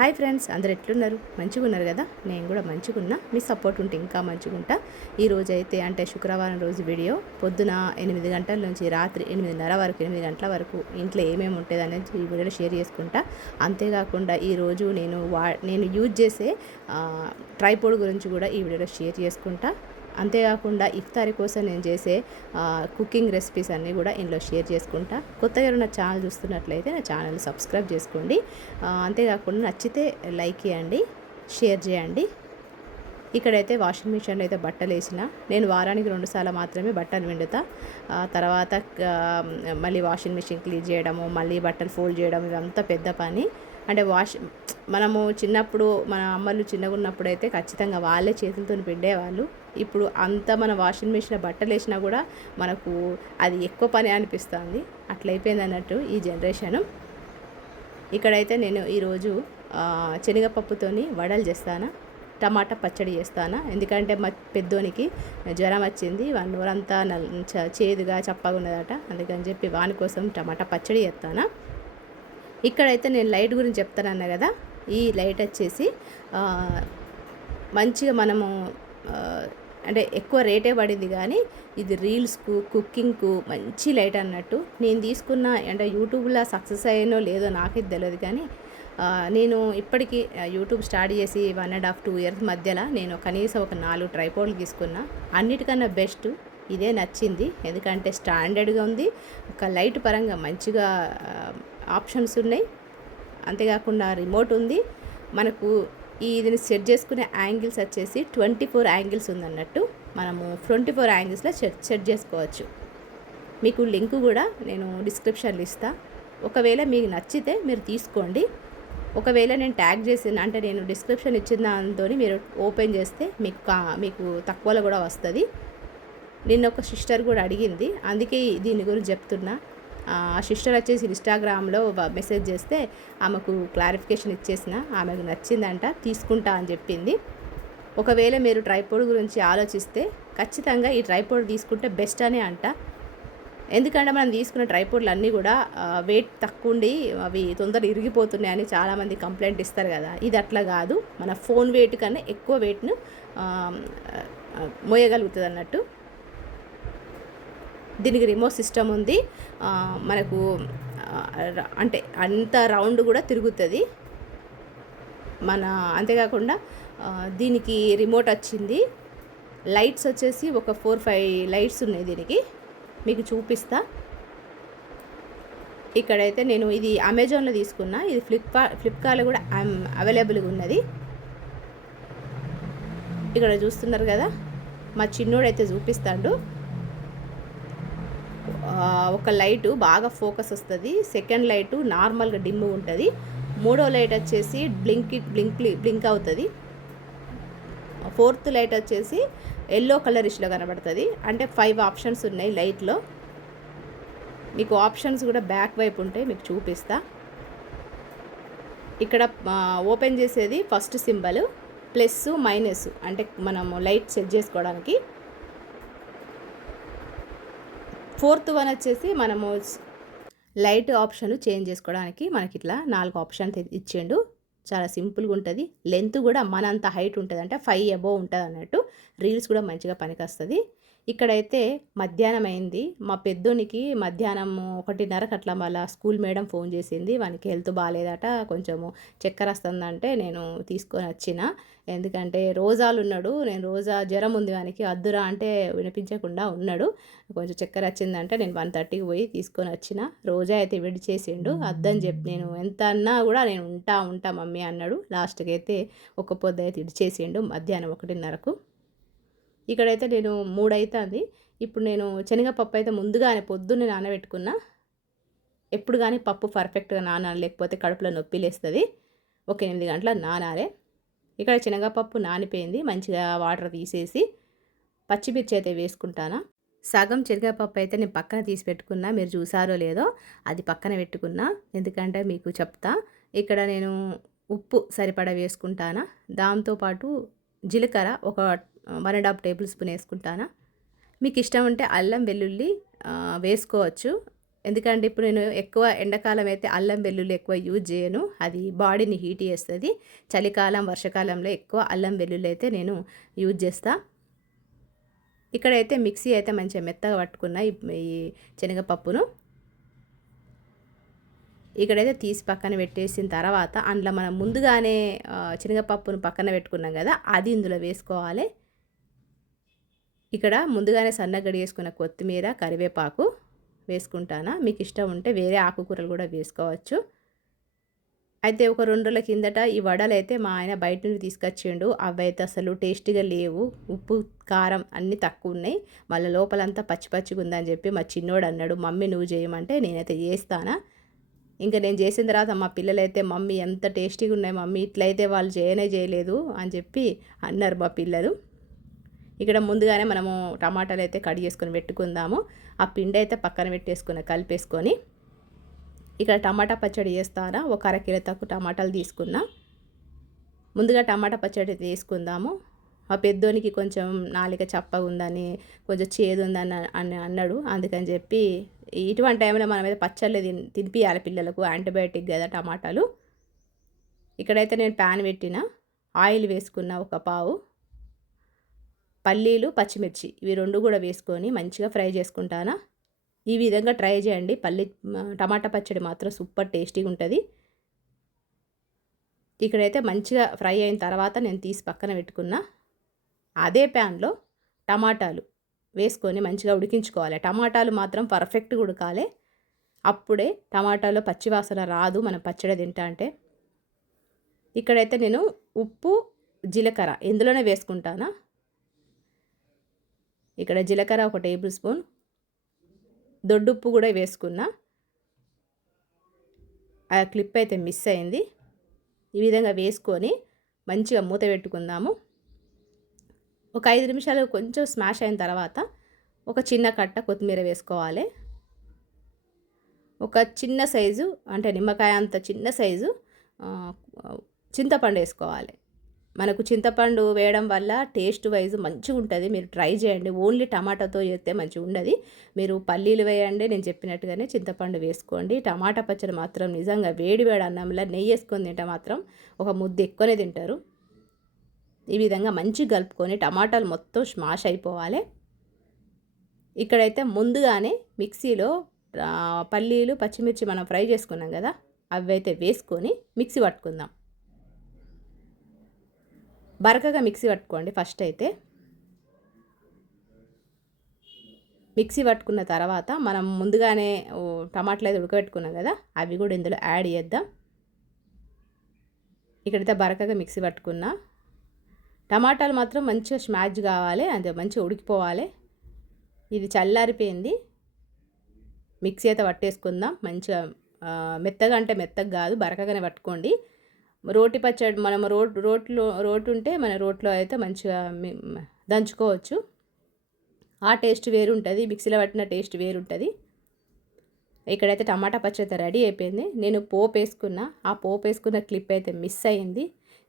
Hi friends, అందరు ఎట్లున్నారు? మంచిగా ఉన్నారు కదా? నేను కూడా మంచిగా ఉన్నా. మీ సపోర్ట్ ఉంటే ఇంకా మంచిగా ఉంటా. ఈరోజు అయితే అంటే శుక్రవారం రోజు వీడియో పొద్దున 8 గంటల నుంచి రాత్రి 8:30 వరకు 8 గంటల వరకు ఇంట్లో ఏమేమి ఉంటుంది అనేది ఈ వీడియోలో షేర్ చేసుకుంటా. అంతేకాకుండా ఈరోజు నేను యూజ్ చేసే ట్రైపోడ్ గురించి కూడా ఈ వీడియోలో షేర్ చేసుకుంటా. అంతేకాకుండా ఇఫ్తారీ కోసం నేను చేసే కుకింగ్ రెసిపీస్ అన్నీ కూడా ఇందులో షేర్ చేసుకుంటా. కొత్తగా ఎవరైనా ఛానల్ చూస్తున్నట్లయితే నా ఛానల్ సబ్స్క్రైబ్ చేసుకోండి. అంతేకాకుండా నచ్చితే లైక్ చేయండి, షేర్ చేయండి. ఇక్కడైతే వాషింగ్ మిషన్లో అయితే బట్టలు వేసిన. నేను వారానికి 2 సార్లు మాత్రమే బట్టలు పిండుతా. తర్వాత మళ్ళీ వాషింగ్ మిషన్ క్లీన్ చేయడము, మళ్ళీ బట్టలు ఫోల్డ్ చేయడం ఇదంతా పెద్ద పని. అంటే మనము చిన్నప్పుడు మన అమ్మలు చిన్నగా ఉన్నప్పుడు అయితే ఖచ్చితంగా వాళ్ళే చేతులతో పిండేవాళ్ళు. ఇప్పుడు అంత మన వాషింగ్ మిషన్లో బట్టలు వేసినా కూడా మనకు అది ఎక్కువ పని అనిపిస్తుంది. అట్లయిపోయింది అన్నట్టు ఈ జనరేషను. ఇక్కడైతే నేను ఈరోజు శనగపప్పుతోని వడలు చేస్తాను, టమాటా పచ్చడి చేస్తాను. ఎందుకంటే మా పెద్దోనికి జ్వరం వచ్చింది, వాని నోరంతా చేదుగా చప్పగా ఉన్నదట. అందుకని చెప్పి వాని కోసం టమాటా పచ్చడి చేస్తాను. ఇక్కడైతే నేను లైట్ గురించి చెప్తానన్నా కదా. ఈ లైట్ వచ్చేసి మంచిగా మనము అంటే ఎక్కువ రేటే పడింది, కానీ ఇది రీల్స్కు కుకింగ్కు మంచి లైట్ అన్నట్టు. నేను తీసుకున్న అంటే యూట్యూబ్లో సక్సెస్ అయ్యానో లేదో నాకైతే తెలియదు, కానీ నేను ఇప్పటికీ యూట్యూబ్ స్టార్ట్ చేసి 1.5-2 ఇయర్స్ మధ్యలో నేను కనీసం ఒక 4 ట్రైపోడ్లు తీసుకున్నా. అన్నిటికన్నా బెస్ట్ ఇదే నచ్చింది. ఎందుకంటే స్టాండర్డ్గా ఉంది, ఒక లైట్ పరంగా మంచిగా ఆప్షన్స్ ఉన్నాయి. అంతేకాకుండా రిమోట్ ఉంది. మనకు దీన్ని సెట్ చేసుకునే యాంగిల్స్ వచ్చేసి 24 యాంగిల్స్ ఉందన్నట్టు. మనము 24 యాంగిల్స్లో సెట్ చేసుకోవచ్చు. మీకు లింక్ కూడా నేను డిస్క్రిప్షన్లో ఇస్తాను. ఒకవేళ మీకు నచ్చితే మీరు తీసుకోండి. ఒకవేళ నేను ట్యాగ్ చేసిన అంటే నేను డిస్క్రిప్షన్ ఇచ్చిన దాంతో మీరు ఓపెన్ చేస్తే మీకు తక్కువలో కూడా వస్తుంది. నిన్న ఒక సిస్టర్ కూడా అడిగింది, అందుకే దీని గురించి చెప్తున్నా. ఆ సిస్టర్ వచ్చేసి ఇన్స్టాగ్రామ్లో మెసేజ్ చేస్తే ఆమెకు క్లారిఫికేషన్ ఇచ్చేసిన. ఆమెకు నచ్చిందంట, తీసుకుంటా అని చెప్పింది. ఒకవేళ మీరు ట్రైపోడ్ గురించి ఆలోచిస్తే ఖచ్చితంగా ఈ ట్రైపోడ్ తీసుకుంటే బెస్ట్ అనే అంట. ఎందుకంటే మనం తీసుకున్న ట్రైపోడ్లు అన్నీ కూడా వెయిట్ తక్కువ ఉండి అవి తొందరగా ఇరిగిపోతున్నాయని చాలామంది కంప్లైంట్ ఇస్తారు కదా. ఇది అట్లా కాదు, మన ఫోన్ వెయిట్ కన్నా ఎక్కువ వెయిట్ను మోయగలుగుతుంది అన్నట్టు. దీనికి రిమోట్ సిస్టమ్ ఉంది. మనకు అంటే అంత రౌండ్ కూడా తిరుగుతుంది అంతేకాకుండా దీనికి రిమోట్ వచ్చింది. లైట్స్ వచ్చేసి ఒక 4-5 లైట్స్ ఉన్నాయి దీనికి, మీకు చూపిస్తా. ఇక్కడైతే నేను ఇది అమెజాన్లో తీసుకున్నా. ఇది ఫ్లిప్కార్ట్లో కూడా అవైలబుల్గా ఉన్నది. ఇక్కడ చూస్తున్నారు కదా, మా చిన్నోడైతే చూపిస్తాడు. ఒక లైటు బాగా ఫోకస్ వస్తుంది, సెకండ్ లైటు నార్మల్గా డిమ్ ఉంటుంది, మూడో లైట్ వచ్చేసి బ్లింక్ అవుతుంది, ఫోర్త్ లైట్ వచ్చేసి ఎల్లో కలరిష్లో కనబడుతుంది. అంటే 5 ఆప్షన్స్ ఉన్నాయి లైట్లో. మీకు ఆప్షన్స్ కూడా బ్యాక్ వైపు ఉంటాయి, మీకు చూపిస్తా. ఇక్కడ ఓపెన్ చేసేది ఫస్ట్ సింబల్ ప్లస్ మైనస్, అంటే మనము లైట్ సెట్ చేసుకోవడానికి. ఫోర్త్ వన్ వచ్చేసి మనము లైట్ ఆప్షన్ చేంజ్ చేసుకోవడానికి మనకి ఇట్లా 4 ఆప్షన్స్ ఇచ్చిండు. చాలా సింపుల్గా ఉంటుంది. లెంత్ కూడా మనంత హైట్ ఉంటుంది, అంటే 5 అబోవ్ ఉంటుంది అన్నట్టు. రీల్స్ కూడా మంచిగా పనికొస్తుంది. ఇక్కడైతే మధ్యాహ్నం అయింది. మా పెద్దోనికి మధ్యాహ్నం 1:30కి అట్లా మళ్ళీ స్కూల్ మేడం ఫోన్ చేసింది. వానికి హెల్త్ బాగాలేదట, కొంచెము చక్కెర వస్తుందంటే నేను తీసుకొని వచ్చిన. ఎందుకంటే రోజాలు ఉన్నాడు, నేను రోజా జ్వరం ఉంది వానికి, అద్దురా అంటే వినిపించకుండా ఉన్నాడు. కొంచెం చక్కెర వచ్చిందంటే నేను 1:30కి పోయి తీసుకొని వచ్చిన. రోజా అయితే విడి చేసిండు. అద్దని చెప్పి నేను ఎంత అన్నా కూడా నేను ఉంటా మమ్మీ అన్నాడు. లాస్ట్కి అయితే ఒక పొద్దు అయితే ఇడి చేసిండు మధ్యాహ్నం 1:30కు. ఇక్కడైతే నేను 3 అవుతుంది. ఇప్పుడు నేను శనగపప్పు అయితే ముందుగానే పొద్దున్నే నానబెట్టుకున్నా. ఎప్పుడు కానీ పప్పు పర్ఫెక్ట్గా నానాలి, లేకపోతే కడుపులో నొప్పి లేస్తుంది. ఒక 8 గంటల నానాలే. ఇక్కడ శనగపప్పు నానిపోయింది. మంచిగా వాటర్ తీసేసి పచ్చిమిర్చి అయితే వేసుకుంటాను. సగం శనగపప్పు అయితే నేను పక్కన తీసి పెట్టుకున్నా, మీరు చూసారో లేదో అది పక్కన పెట్టుకున్నా. ఎందుకంటే మీకు చెప్తా. ఇక్కడ నేను ఉప్పు సరిపడా వేసుకుంటాను. దాంతోపాటు జీలకర్ర ఒక 1.5 టేబుల్ స్పూన్ వేసుకుంటాను. మీకు ఇష్టం ఉంటే అల్లం వెల్లుల్లి వేసుకోవచ్చు. ఎందుకంటే ఇప్పుడు నేను ఎక్కువ ఎండాకాలం అయితే అల్లం వెల్లుల్లి ఎక్కువ యూజ్ చేయను, అది బాడీని హీట్ చేస్తుంది. చలికాలం వర్షాకాలంలో ఎక్కువ అల్లం వెల్లుల్లి అయితే నేను యూజ్ చేస్తా. ఇక్కడైతే మిక్సీ అయితే మంచిగా మెత్తగా పట్టుకున్న ఈ శనగపప్పును ఇక్కడైతే తీసి పక్కన పెట్టేసిన తర్వాత అందులో మనం ముందుగానే శనగపప్పును పక్కన పెట్టుకున్నాం కదా, అది ఇందులో వేసుకోవాలి. ఇక్కడ ముందుగానే సన్నగడి వేసుకున్న కొత్తిమీర కరివేపాకు వేసుకుంటానా. మీకు ఇష్టం ఉంటే వేరే ఆకుకూరలు కూడా వేసుకోవచ్చు. అయితే ఒక 2 రోజుల కిందట ఈ వడలు అయితే మా ఆయన బయట నుండి తీసుకొచ్చిండు. అవి అయితే అసలు టేస్టీగా లేవు, ఉప్పు కారం అన్నీ తక్కువ ఉన్నాయి, మళ్ళీ లోపలంతా పచ్చి పచ్చిగా ఉందని చెప్పి మా చిన్నోడు అన్నాడు, మమ్మీ నువ్వు చేయమంటే నేనైతే చేస్తానా. ఇంకా నేను చేసిన తర్వాత మా పిల్లలైతే మమ్మీ ఎంత టేస్టీగా ఉన్నాయి మమ్మీ, ఇట్లయితే వాళ్ళు చేయలేదు అని చెప్పి అన్నారు మా పిల్లలు. ఇక్కడ ముందుగానే మనము టమాటాలు అయితే కట్ చేసుకొని పెట్టుకుందాము. ఆ పిండి అయితే పక్కన పెట్టేసుకుని కలిపేసుకొని ఇక్కడ టమాటా పచ్చడి చేస్తారా. ఒక అరకిలో తక్కువ టమాటాలు తీసుకున్నా. ముందుగా టమాటా పచ్చడి తీసుకుందాము. మా పెద్దోనికి కొంచెం నాలుక చప్పగా ఉందని, కొంచెం చేదు ఉందని అన్నాడు. అందుకని చెప్పి ఇటువంటి టైంలో మనం అయితే పచ్చళ్ళు తినిపియాలి పిల్లలకు, యాంటీబయాటిక్ కదా టమాటాలు. ఇక్కడైతే నేను ప్యాన్ పెట్టిన, ఆయిల్ వేసుకున్న ఒక పావు, పల్లీలు పచ్చిమిర్చి ఇవి 2 కూడా వేసుకొని మంచిగా ఫ్రై చేసుకుంటానా. ఈ విధంగా ట్రై చేయండి, టమాటా పచ్చడి మాత్రం సూపర్ టేస్టీగా ఉంటుంది. ఇక్కడైతే మంచిగా ఫ్రై అయిన తర్వాత నేను తీసి పక్కన పెట్టుకున్న అదే ప్యాన్లో టమాటాలు వేసుకొని మంచిగా ఉడికించుకోవాలి. టమాటాలు మాత్రం పర్ఫెక్ట్గా ఉడకాలి, అప్పుడే టమాటాలో పచ్చివాసన రాదు మనం పచ్చడి తింటా అంటే. ఇక్కడైతే నేను ఉప్పు జీలకర్ర ఇందులోనే వేసుకుంటానా. ఇక్కడ జీలకర్ర 1 టేబుల్ స్పూన్, దొడ్డుప్పు కూడా వేసుకున్నా. ఆ క్లిప్ అయితే మిస్ అయింది. ఈ విధంగా వేసుకొని మంచిగా మూత పెట్టుకుందాము. ఒక 5 నిమిషాలు కొంచెం స్మాష్ అయిన తర్వాత ఒక చిన్న కట్ట కొత్తిమీర వేసుకోవాలి. ఒక చిన్న సైజు అంటే నిమ్మకాయ అంత చిన్న సైజు చింతపండు వేసుకోవాలి. మనకు చింతపండు వేయడం వల్ల టేస్ట్ వైజ్ మంచిగా ఉంటుంది, మీరు ట్రై చేయండి. ఓన్లీ టమాటాతో చేస్తే మంచిగా ఉండదు, మీరు పల్లీలు వేయండి, నేను చెప్పినట్టుగానే చింతపండు వేసుకోండి. టమాటా పచ్చడి మాత్రం నిజంగా వేడి అన్నంలో నెయ్యి వేసుకొని తింటే మాత్రం ఒక ముద్ద ఎక్కువనే తింటారు. ఈ విధంగా మంచిగా కలుపుకొని టమాటాలు మొత్తం స్మాష్ అయిపోవాలి. ఇక్కడైతే ముందుగానే మిక్సీలో పల్లీలు పచ్చిమిర్చి మనం ఫ్రై చేసుకున్నాం కదా, అవి అయితే వేసుకొని మిక్సీ పట్టుకుందాం. బరకగా మిక్సీ పట్టుకోండి. ఫస్ట్ అయితే మిక్సీ పట్టుకున్న తర్వాత మనం ముందుగానే టమాటాలు అయితే ఉడకబెట్టుకున్నాం కదా, అవి కూడా ఇందులో యాడ్ చేద్దాం. ఇక్కడైతే బరకగా మిక్సీ పట్టుకున్నా. టమాటాలు మాత్రం మంచిగా స్మాష్ కావాలి, అంటే మంచిగా ఉడికిపోవాలి. ఇది చల్లారిపోయింది, మిక్సీ అయితే పట్టేసుకుందాం. మంచిగా మెత్తగా అంటే మెత్తగా కాదు, బరకగానే పట్టుకోండి. రోటి పచ్చడి మనం రోటు ఉంటే మన రోట్లో అయితే మంచిగా దంచుకోవచ్చు, ఆ టేస్ట్ వేరు ఉంటుంది, మిక్సీలో పట్టిన టేస్ట్ వేరు ఉంటుంది. ఇక్కడైతే టమాటా పచ్చడి అయితే రెడీ అయిపోయింది. నేను పోపు వేసుకున్నా, ఆ పోపు వేసుకున్న క్లిప్ అయితే మిస్ అయింది.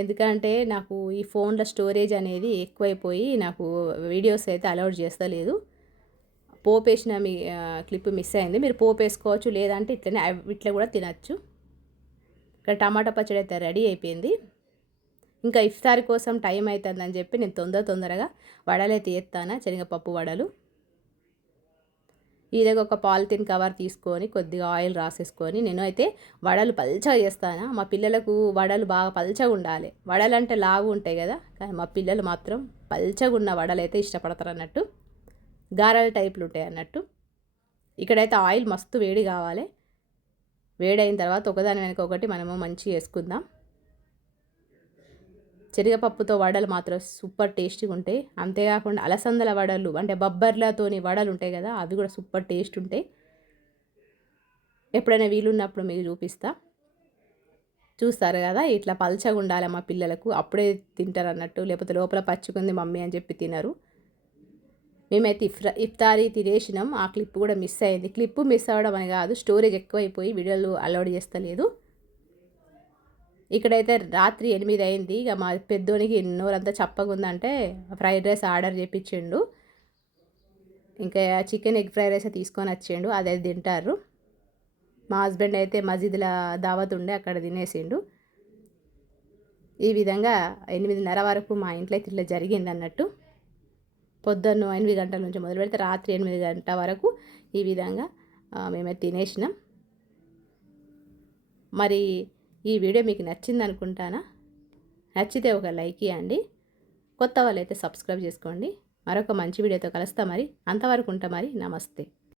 ఎందుకంటే నాకు ఈ ఫోన్లో స్టోరేజ్ అనేది ఎక్కువైపోయి నాకు వీడియోస్ అయితే అలౌడ్ చేస్తలేదు. పోపు వేసిన మీ క్లిప్ మిస్ అయింది. మీరు పోపు వేసుకోవచ్చు, లేదంటే ఇట్లా కూడా తినచ్చు. ఇక్కడ టమాటా పచ్చడి అయితే రెడీ అయిపోయింది. ఇంకా ఇఫ్తార్ కోసం టైం అవుతుందని చెప్పి నేను తొందరగా వడలు అయితే ఎత్తాను, శనగపప్పు వడలు. ఈ విధంగా ఒక పాలిథిన్ కవర్ తీసుకొని కొద్దిగా ఆయిల్ రాసేసుకొని నేను అయితే వడలు పల్చగా చేస్తాను. మా పిల్లలకు వడలు బాగా పల్చగా ఉండాలి. వడలు అంటే లావు ఉంటాయి కదా, కానీ మా పిల్లలు మాత్రం పల్చగా ఉన్న వడలు అయితే ఇష్టపడతారు అన్నట్టు, గారెల టైపులు ఉంటాయి అన్నట్టు. ఇక్కడైతే ఆయిల్ మస్తు వేడి కావాలి. వేడైన తర్వాత ఒకదాని వెనక ఒకటి మనము మంచిగా వేసుకుందాం. శనగపప్పుతో వడలు మాత్రం సూపర్ టేస్టీగా ఉంటాయి. అంతేకాకుండా అలసందల వడలు అంటే బొబ్బర్లతోని వడలు ఉంటాయి కదా, అవి కూడా సూపర్ టేస్ట్ ఉంటాయి. ఎప్పుడైనా వీలున్నప్పుడు మీకు చూపిస్తా, చూస్తారు కదా. ఇట్లా పల్చగా ఉండాలి మా పిల్లలకు, అప్పుడే తింటారు అన్నట్టు, లేకపోతే లోపల పచ్చికుంది మమ్మీ అని చెప్పి తినరు. మేమైతే ఇఫ్తారీ తినేసినాం. ఆ క్లిప్ కూడా మిస్ అయింది. క్లిప్ మిస్ అవ్వడం అని కాదు, స్టోరేజ్ ఎక్కువైపోయి వీడియోలు అలౌడ్ చేస్తలేదు. ఇక్కడైతే రాత్రి 8 అయింది. ఇక మా పెద్దోనికి నోరంతా చప్పగా ఉందంటే ఫ్రైడ్ రైస్ ఆర్డర్ చేయించిండు. ఇంకా చికెన్ ఎగ్ ఫ్రైడ్ రైస్ తీసుకొని వచ్చిండు, అదే తింటారు. మా హస్బెండ్ అయితే మసీదుల దావత్ ఉండే అక్కడ తినేసిండు. ఈ విధంగా 8:30 వరకు మా ఇంట్లో అయితే ఇట్లా జరిగింది అన్నట్టు. పొద్దున్న 8 గంటల నుంచి మొదలు పెడితే రాత్రి 8 గంటల వరకు ఈ విధంగా మేమైతే తినేసినాం. మరి ఈ వీడియో మీకు నచ్చింది అనుకుంటానా. నచ్చితే ఒక లైక్ ఇవ్వండి. కొత్త వాళ్ళైతే సబ్స్క్రైబ్ చేసుకోండి. మరొక మంచి వీడియోతో కలుస్తా మరి. అంతవరకు ఉంటా మరి. నమస్తే.